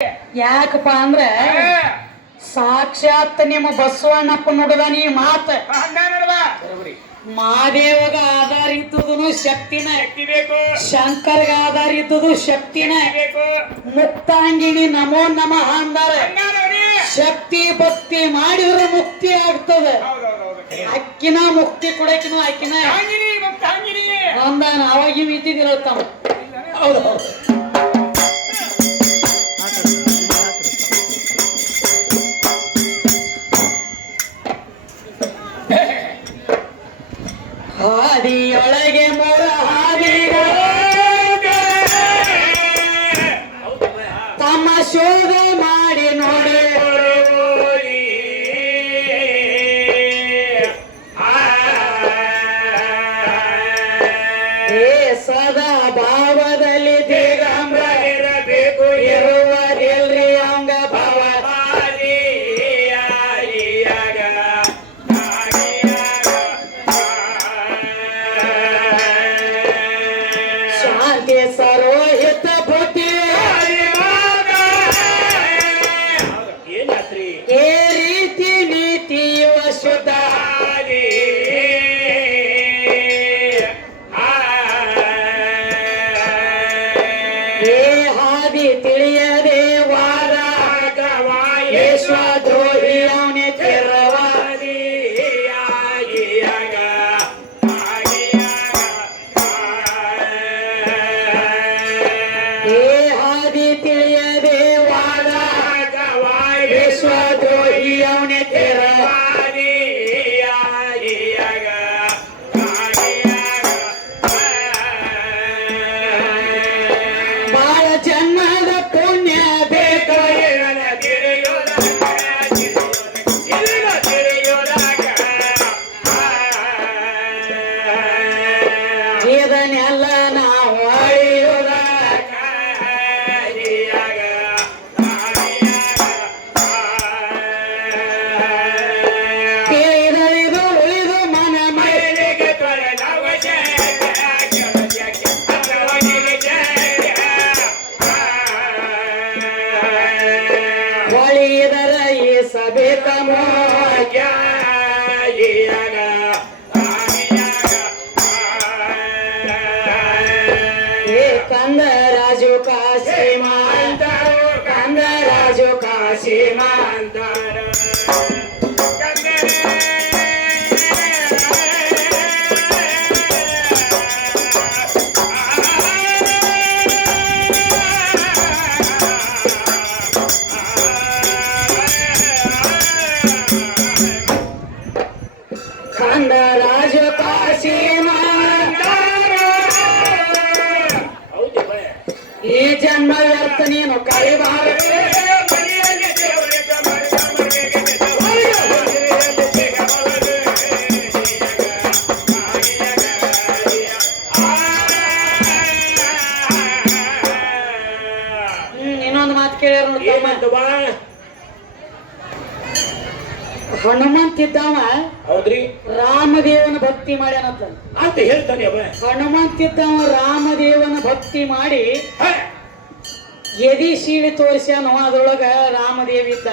ಯಾಕಪ್ಪ ಅಂದ್ರೆ ಸಾಕ್ಷಾತ್ ನಿಮ್ಮ ಬಸವಣ್ಣಪ್ಪ ನುಡಿದಾನ ಈ ಮಾತ. ಮಹಾದೇವಗ ಆಧಾರ ಇದ್ದುದು ಶಕ್ತಿನ, ಶಂಕರ್ಗ ಆಧಾರ ಇದ್ದುದು ಶಕ್ತಿನ. ಮುಕ್ತಾಂಗಿಣಿ ನಮೋ ನಮಃ ಅಂದಾರ. ಶಕ್ತಿ ಭಕ್ತಿ ಮಾಡಿದ್ರೆ ಮುಕ್ತಿ ಆಗ್ತದೆ. ಅಕ್ಕಿನ ಮುಕ್ತಿ ಕೊಡಕಿನ ಅಕ್ಕಿನ ಅಂದಾನ. ಅವಾಗಿ ಇದ್ದಿದಿರ ತಮ್ಮ. ಹೌದು ಹಾದಿಯೊಳಗೆ ಮೊರ ಹಾದಿಗಳು ತಮ್ಮ ಶೋಧ ಮಾಡಿ ನೋಡಿ ಸದಾ ಭಾವದಲ್ಲಿ ದಿಗಂಬರ ಇರಬೇಕು. ಇರುವುದಿಲ್ರಿ ಅಂಗ ಭಾವ ಶಾಂತಿ ಸರೋಹಿತ ಬುದ್ಧಿ ಏ ರೀತಿ ನೀತಿ ಶುದ್ಧ ಹಾದಿ ತಿಳಿಯದೆ ವಾದ ದ್ರೋಹಿ ಅವನೇ ತೆರವಾದಿ ಹಾದಿ ತಿಳಿಯದೆ ವಾದ ದ್ರೋಹಿ ಅವನೇ ತೆರವಾದಿ ಬಾಳ ಜನ್ಮದ ಪುಣ್ಯ ಬೇಕು ಇದನ್ನೆಲ್ಲ ನಾವು ಅಳಿಯುವುದ ತಿಳಿದಳಿದು ಉಳಿದು ಮನ ಮೈಲಿಗೆ ಒಳಿದರ ಈ ಸಭೆ ತಮೋಗ್ಯ ಕಂದ ರಾಜು ಕಾಶಿಮಾಂತ ಕಂದ ರಾಜು ಕಾಶಿಮಾಂತ ಕಂದ ರಾಜು ಕಾಶಿಮಾಂತ ಈ ಜನ್ಮ ವ್ಯರ್ಥ ನೀನು ಕಳಿಬಾರದು. ಇನ್ನೊಂದು ಮಾತು ಕೇಳ್ಯಾರ. ಹನುಮಂತ ಇದ್ದಾವ ಹೌದ್ರಿ, ರಾಮದೇವನ ಭಕ್ತಿ ಮಾಡ್ಯಾನಂತ ಅಂತ ಹೇಳ್ತಾನೆ ಅವ. ಹನುಮಂತ ಇದ್ದಾವ ರಾಮದೇವನ ಭಕ್ತಿ ಮಾಡಿ ಎದಿ ಶೀಳಿ ತೋರಿಸ್ಯಾನೋ ಅದ್ರೊಳಗ ರಾಮದೇವಿದ್ದ.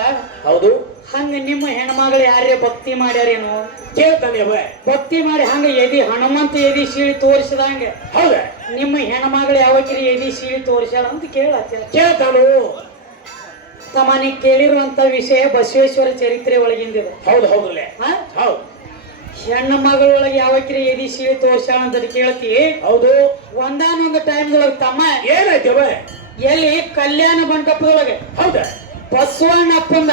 ಹೌದು, ಹಂಗ ನಿಮ್ಮ ಹೆಣ್ಮಗಳು ಯಾರೇ ಭಕ್ತಿ ಮಾಡ್ಯಾರೇನು ಕೇಳ್ತಾನೆ ಅವ. ಭಕ್ತಿ ಮಾಡಿ ಹಂಗ ಎದಿ ಹನುಮಂತ ಎದಿ ಶೀಳಿ ತೋರಿಸಿದಂಗ ಹೌದ, ನಿಮ್ಮ ಹೆಣ್ಮಗಳು ಯಾವಕ್ರಿ ಎದಿ ಶೀಳಿ ತೋರಿಸ್ಯಾಳ ಅಂತ ಕೇಳ್ತಾನು. ತಮ್ಮ ನೀ ಕೇಳಿರುವಂತ ವಿಷಯ ಬಸವೇಶ್ವರ ಚರಿತ್ರೆ ಒಳಗಿಂದಿದೆ. ಹೌದು ಹೌದ್ರಲ್ಲೇ. ಹೌದು, ಹೆಣ್ಣು ಮಗಳೊಳಗೆ ಯಾವಕ್ರಿ ಎದಿ ಶೀಳಿ ತೋರ್ಸ್ಯಾಳ ಅಂತ ಕೇಳ್ತಿ. ಹೌದು, ಒಂದಾನೊಂದು ಟೈಮ್ದೊಳಗೆ ತಮ್ಮ ಏನಾಯ್ತವ ಎಲ್ಲಿ ಕಲ್ಯಾಣ ಮಂಟಪದೊಳಗೆ ಹೌದ ಬಸವಣ್ಣಪ್ಪಂದ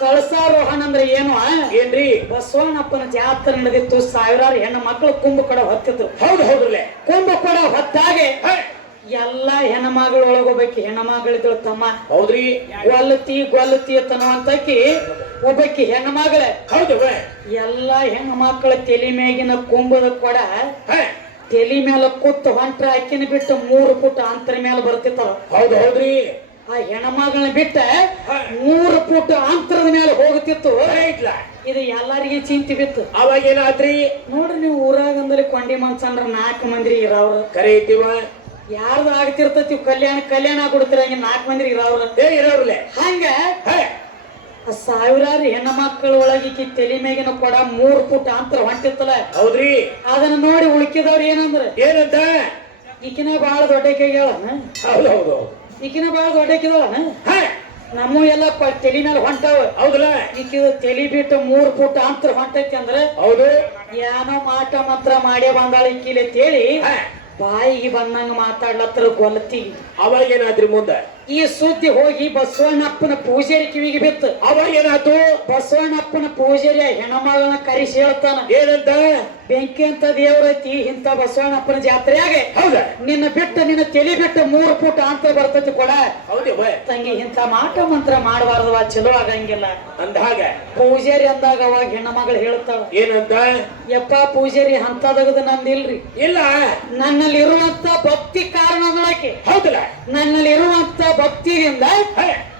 ಕಳಸಾರೋಹಣ ಅಂದ್ರೆ ಏನು ಏನ್ರಿ? ಬಸವಣ್ಣಪ್ಪನ ಜಾತ್ರೆ ನಡೆದಿತ್ತು. ಸಾವಿರಾರು ಹೆಣ್ಣು ಮಕ್ಕಳು ಕುಂಭ ಕೊಡ ಹೊತ್ತಿತ್ತು. ಹೌದು ಹೌದ್ರಲ್ಲೇ. ಕುಂಭ ಕೊಡ ಹೊತ್ತಾಗೆ ಎಲ್ಲಾ ಹೆಣ್ಮಗಳು ಒಳಗೋಗ್ಬೇಕಿ ಹೆಣ್ಮಗಳಿದ್ರು ತಮ್ಮ. ಹೌದ್ರಿ, ಗೊಲ್ಲತಿ ಅಂತನವಂತಕಿ ಒಬ್ಬಕಿ ಹೆಣ್ಮಗಳೇ. ಹೌದವ, ಎಲ್ಲಾ ಹೆಣ್ಣು ಮಕ್ಕಳ ತಲೆ ಮೇಗಿನ ಕುಂಭದ ಕೊಡ ತಲೆ ಮೇಲೆ ಕೂತು ಹೊಂಟ್ರ ಅಕ್ಕಿನ ಬಿಟ್ಟು 3 ಫುಟ್ ಅಂತರ ಮೇಲೆ ಬರ್ತಿತ್ತವ. ಹೌದು ಹೌದ್ರಿ, ಆ ಹೆಣ್ಮಗಳನ್ನ ಬಿಟ್ಟ 3 ಫುಟ್ ಅಂತರದ ಮೇಲೆ ಹೋಗುತ್ತಿತ್ತು. ಇದು ಎಲ್ಲಾರಿಗೆ ಚಿಂತೆ ಬಿತ್ತು. ಅವಾಗ ಏನಾದ್ರಿ ನೋಡ್ರಿ, ನೀವು ಊರಾಗಂದ್ರೆ ಕೊಂಡಿ ಮನ್ಸಂದ್ರ 4 ಮಂದಿ ಇರವ್ರ ಕರೆ ಐತಿವ. ಯಾರ್ದು ಆಗ್ತಿರ್ತತಿ ಕಲ್ಯಾಣ ಆಗ್ಬಿಡ್ತೀರ ಹಂಗೆ 4 ಮಂದಿ ಇರೋರು ಇರೋರ್ಲೆ ಹಂಗ ಸಾವಿರಾರು ಹೆಣ್ಣು ಮಕ್ಕಳ ಒಳಗೆ ತಲೆ ಮೇಗಿನ ಕೊಡ 3 ಫುಟ್ ಅಂತರ ಹೊಂಟಿತ್ತಲ್ಲ. ಹೌದ್ರಿ. ಅದನ್ನ ನೋಡಿ ಉಳ್ಕಿದವ್ರು ಏನಂದ್ರ ಏನಂತ ಈಕಿನ ಬಾಳ ದೊಡ್ಡಕ್ಕೆಗಳನ. ಹೌದೌದು. ಈಕಿನ ಬಾಳ ದೊಡ್ಡಕ್ಕಿದವನ ನಮ್ಮ ಎಲ್ಲ ತಲೆ ಮೇಲೆ ಹೊಂಟಾವ. ಹೌದಲ್ಲ. ಈಕಿದ ತಲೆ ಬಿಟ್ಟು 3 ಫುಟ್ ಅಂತರ ಹೊಂಟೈತಿ ಅಂದ್ರೆ ಹೌದು ಏನೋ ಮಾಟ ಮಂತ್ರ ಮಾಡೇ ಬಂದಾಳ ಈಕಿಲೆ ಅಂತೇಳಿ ಬಾಯಿಗೆ ಬಂದಂಗ ಮಾತಾಡ್ಲತ್ತರ ಗೊಲತಿ. ಅವಾಗ ಏನಾದ್ರಿ ಮುಂದ ಈ ಸುದ್ದಿ ಹೋಗಿ ಬಸವಣ್ಣಪ್ಪನ ಪೂಜಾರಿ ಕಿವಿಗೆ ಬಿತ್ತು. ಅವಾಗ ಏನಾಯ್ತು? ಬಸವಣ್ಣಪ್ಪನ ಪೂಜಾರಿ ಹೆಣ್ಮಗಳನ್ನ ಕರೆಸಿ ಹೇಳ್ತಾನ ಏನಂತ? ಬೆಂಕಿ ಅಂತ ದೇವ್ರೈತಿ ಇಂತ ಬಸವಣ್ಣಪ್ಪನ ಜಾತ್ರೆಯಾಗ ಹೌದಾ ನಿನ್ನ ಬಿಟ್ಟು ನಿನ್ನ ತಲೆ ಬಿಟ್ಟು 3 ಫುಟ್ ಅಂತರ ಬರ್ತೈತಿ ಕೊಡ. ಹೌದೇ ತಂಗಿ ಇಂತ ಮಾಟ ಮಂತ್ರ ಮಾಡಬಾರ್ದು, ಚಲೋ ಆಗಂಗಿಲ್ಲ ಅಂದ ಹಾಗ ಪೂಜಾರಿ ಅಂದಾಗ ಅವಾಗ ಹೆಣ್ಣು ಮಗಳು ಹೇಳ್ತಾವ ಏನಂತ? ಯಪ್ಪ ಪೂಜಾರಿ ಅಂತದಗದ ನಂದಿಲ್ರಿ. ಇಲ್ಲ, ನನ್ನಲ್ಲಿ ಇರುವಂತ ಭಕ್ತಿ ಕಾರಣಗಳಾಕೆ. ಹೌದಲ್ಲ. ನನ್ನಲ್ಲಿ ಇರುವಂತ ಭಕ್ತಿಯಿಂದ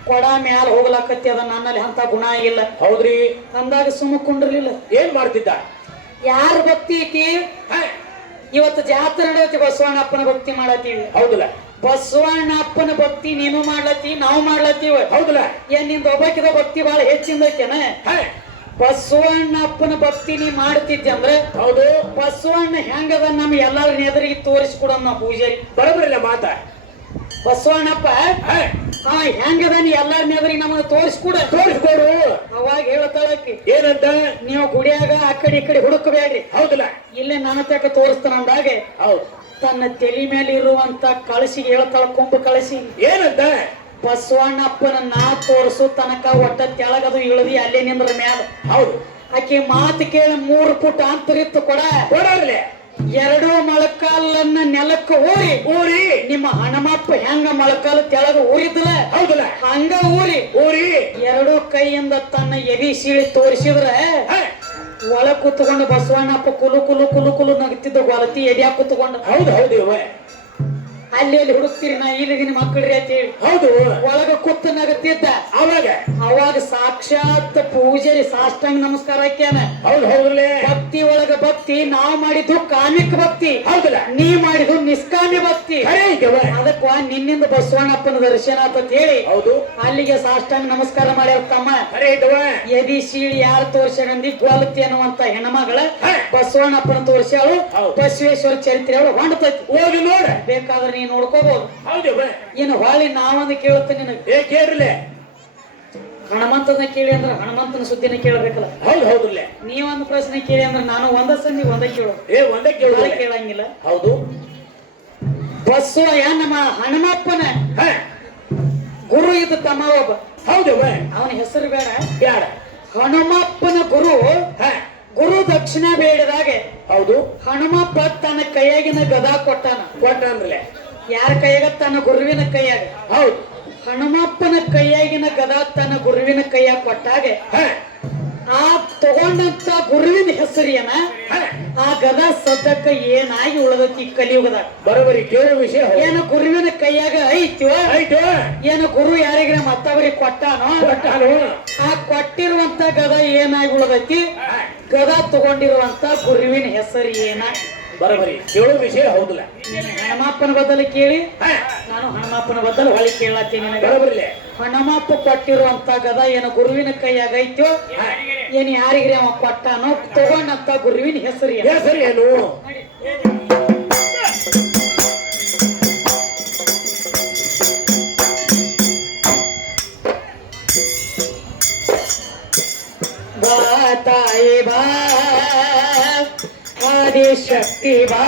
ಕೊಡ ಮ್ಯಾಲ ಹೋಗ್ಲಾಕತ್ತಿ, ಅದ ನನ್ನಲ್ಲಿ ಅಂತ ಗುಣ ಇಲ್ಲ. ಹೌದ್ರಿ. ಅಂದಾಗ ಸುಮ್ಮ ಕುಂಡ್ರಲಿಲ್ಲ. ಏನ್ ಮಾಡ್ತಿದ್ದ? ಯಾರ ಭಕ್ತಿ ಐತಿ? ಇವತ್ತು ಜಾತ್ರೆ ನಡೆಯತಿ, ಬಸವಣ್ಣಪ್ಪನ ಭಕ್ತಿ ಮಾಡತ್ತೀವಿ. ಹೌದಲ್ಲ. ಬಸವಣ್ಣಪ್ಪನ ಭಕ್ತಿ ನೀನು ಮಾಡ್ಲತ್ತಿ, ನಾವು ಮಾಡ್ಲತ್ತೀವ. ಹೌದಲ್ಲ. ಏನ್ ನಿಂದ ಒಬ್ಬಕಿದ ಭಕ್ತಿ ಬಹಳ ಹೆಚ್ಚಿಂದ ಐತೇನ? ಬಸವಣ್ಣಪ್ಪನ ಭಕ್ತಿ ನೀ ಮಾಡ್ತಿದ್ದೆ ಅಂದ್ರೆ ಹೌದು ಬಸವಣ್ಣ ಹೆಂಗದ ನಮ್ ಎಲ್ಲಾರ ಎದುರಿಗೆ ತೋರಿಸ್ಕೊಡೋಣ ನಾವು ಪೂಜಾರಿ. ಬರಬರಿಲ್ಲ ಮಾತ. ಬಸವಣ್ಣಪ್ಪ ಹೆಂಗದ ನೀ ಎಲ್ಲಾರ ಎದುರಿಗೆ ನಮ್ಮನ್ನ ತೋರಿಸ್ಕೊಡು. ಅವಾಗ ಹೇಳ್ತಾಳಕಿ ಏನಂತ? ನೀವು ಗುಡಿಯಾಗ ಆ ಕಡೆ ಈ ಕಡೆ ಹುಡುಕಬೇಡ್ರಿ. ಹೌದಲ್ಲ. ಇಲ್ಲೇ ನನ್ನ ತಕ್ಕ ತೋರಿಸ್ತಾನ ಅಂದಾಗೆ ಹೌದು ತನ್ನ ತಲೆ ಮೇಲೆ ಇರುವಂತ ಕಳಸಿಗೆ ಹೇಳ್ತಾಳ, ಕುಂಭ ಕಳಸಿ. ಏನಂತ? ಬಸವಣ್ಣಪ್ಪನ ನಾ ತೋರಿಸು ತನಕ ಒಟ್ಟ ತೆಳಗದು ಇಳದಿ ಅಲ್ಲೇ ನಿಂದ್ರ ಮ್ಯಾಲ. ಹೌದು. ಆಕೆ ಮಾತು ಕೇಳಿ 3 ಫುಟ್ ಅಂತರಿತ್ತು ಕೊಡರ್ಲೆ. 2 ಮೊಳಕಾಲನ್ನ ನೆಲಕ್ಕ ಊರಿ ನಿಮ್ಮ ಹನುಮಪ್ಪ ಹೆಂಗ ಮೊಳಕಾಲು ತೆಳಗ ಊರಿದ್ಲ ಹೌದಲ್ಲ ಹಂಗ ಊರಿ 2 ಕೈಯಿಂದ ತನ್ನ ಎದಿ ಸೀಳಿ ತೋರಿಸಿದ್ರೆ ಒಳ ಕೂತ್ಕೊಂಡು ಬಸವಣ್ಣಪ್ಪ ಕುಲು ಕುಲು ಕುಲು ಕುಲು ನಗ್ತಿದ್ದ ಗೊಲತಿ ಎದಿಯಾಗ ಕೂತ್ಕೊಂಡು. ಹೌದು ಅಲ್ಲಿ ಹುಡುಕ್ತಿರಿ ನಾ ಇಲ್ಲಿ ನಿಮ್ಮ ಮಕ್ಕಳ್ರಿ ಅಂತ ಹೇಳಿ. ಹೌದು. ಒಳಗ ಕೂತ್ ನಗತ್ತಿದ್ದ. ಅವಾಗ ಸಾಕ್ಷಾತ್ ಪೂಜಾರಿ ಸಾಷ್ಟಾಂಗ ನಮಸ್ಕಾರ ಹಾಕ್ಯಾನ. ಹೌದ್ರಲ್ಲೇ. ಭಕ್ತಿ ಒಳಗ ಭಕ್ತಿ, ನಾವ್ ಮಾಡಿದ್ದು ಕಾಮಿಕ ಭಕ್ತಿ. ಹೌದಲ್ಲ. ನೀ ಮಾಡಿದ್ದು ನಿಷ್ಕಾಮ್ಯ ಭಕ್ತಿ. ಅದಕ್ಕ ನಿನ್ನಿಂದ ಬಸವಣ್ಣಪ್ಪನ ದರ್ಶನ ಅಂತ ಹೇಳಿ ಹೌದು ಅಲ್ಲಿಗೆ ಸಾಷ್ಟಾಂಗ ನಮಸ್ಕಾರ ಮಾಡ್ಯಾರ ತಮ್ಮ. ಎದಿ ಸೀಳಿ ಯಾರು ತೋರ್ಸಂದಿ ಗೊಲತಿ ಅನ್ನುವಂತ ಹೆಣ್ಮಗಳ ಬಸವಣ್ಣಪ್ಪನ ತೋರ್ಸ್ಯಾಳು. ಬಸವೇಶ್ವರ ಚರಿತ್ರೆ ಅವಳು ಹೊಂಡತೈತಿ, ಹೋಗಿ ನೋಡ. ಬೇಕಾದ್ರೆ ನೀ ನೋಡ್ಕೋಬಹುದು. ಇನ್ನು ಹೊಳ್ಳಿ ನಾವೊಂದು ಕೇಳುತ್ತೇನೆ ನಿನಗೆ. ಕೇಳ್ರಲೆ. ಹನುಮಂತನ ಕೇಳಿ ಅಂದ್ರೆ ಹನುಮಂತನ ಸುದ್ದಿನ ಕೇಳಬೇಕಲ್ಲ. ಹೌದ್ರಲ್ಲೇ. ನೀವೊಂದು ಪ್ರಶ್ನೆ ಕೇಳಿ ಅಂದ್ರೆ ನಾನು ಒಂದ ಸಂದಿ ಒಂದೇ ಕೇಳು. ಒಂದೇ ಕೇಳಂಗಿಲ್ಲ. ಹೌದು. ಬಸವ ನಮ್ಮ ಹನುಮಪ್ಪನ ಗುರು ಇದ್ದ ತಮ್ಮ ಒಬ್ಬ. ಹೌದು. ಅವನ ಹೆಸರು ಬೇಡ. ಹನುಮಪ್ಪನ ಗುರು ದಕ್ಷಿಣ ಬೇಡದಾಗೆ ಹೌದು ಹನುಮಪ್ಪ ತನ್ನ ಕೈಯಾಗಿನ ಗದಾ ಕೊಟ್ಟಾನಲ್ಲ. ಯಾರ ಕೈಯಾಗ? ತನ್ನ ಗುರುವಿನ ಕೈಯಾಗ. ಹೌದು. ಹನುಮಪ್ಪನ ಕೈಯಾಗಿನ ಗದಾ ತನ್ನ ಗುರುವಿನ ಕೈಯಾಗ ಕೊಟ್ಟಾಗ ಆ ತಗೊಂಡಂತ ಗುರುವಿನ ಹೆಸರಿಯನ ಆ ಗದಾ ಸದ್ಯಕ್ಕ ಏನಾಗಿ ಉಳದತಿ ಕಲಿಯುಗದಾಗ. ಬರೋಬರಿ ಕೇಳೋ ವಿಷಯ. ಏನು ಗುರುವಿನ ಕೈಯಾಗ ಐತಿವ? ಏನು ಗುರು ಯಾರಿಗ ಮತ್ತವರಿಗೆ ಕೊಟ್ಟಾನೋ? ಆ ಕೊಟ್ಟಿರುವಂತ ಗದಾ ಏನಾಗಿ ಉಳದೈತಿ? ಗದಾ ತಗೊಂಡಿರುವಂತ ಗುರುವಿನ ಹೆಸರು ಏನ? ಬರೋಬರಿ ಕೇಳೋ ವಿಷಯ. ಹೌದಲ್ಲ. ಹನುಮಪ್ಪನ ಬದಲು ಕೇಳಿ, ನಾನು ಹನುಮಪ್ಪನ ಬದಲು ಹೊಳಿ ಕೇಳತ್ತೀನಿ. ಹನುಮಪ್ಪ ಕೊಟ್ಟಿರುವಂತ ಗದಾ ಏನು ಗುರುವಿನ ಕೈಯಾಗ ಐತೋ? ಏನ್ ಯಾರಿಗ್ರಿ ಅವ ಕೊಟ್ಟಾನೋ? ತಗೊಂಡಂತ ಗುರುವಿನ ಹೆಸರು ಏನು? ಬಾ ತಾಯಿ ಬಾ, ಆದಿಶಕ್ತಿ ಬಾ.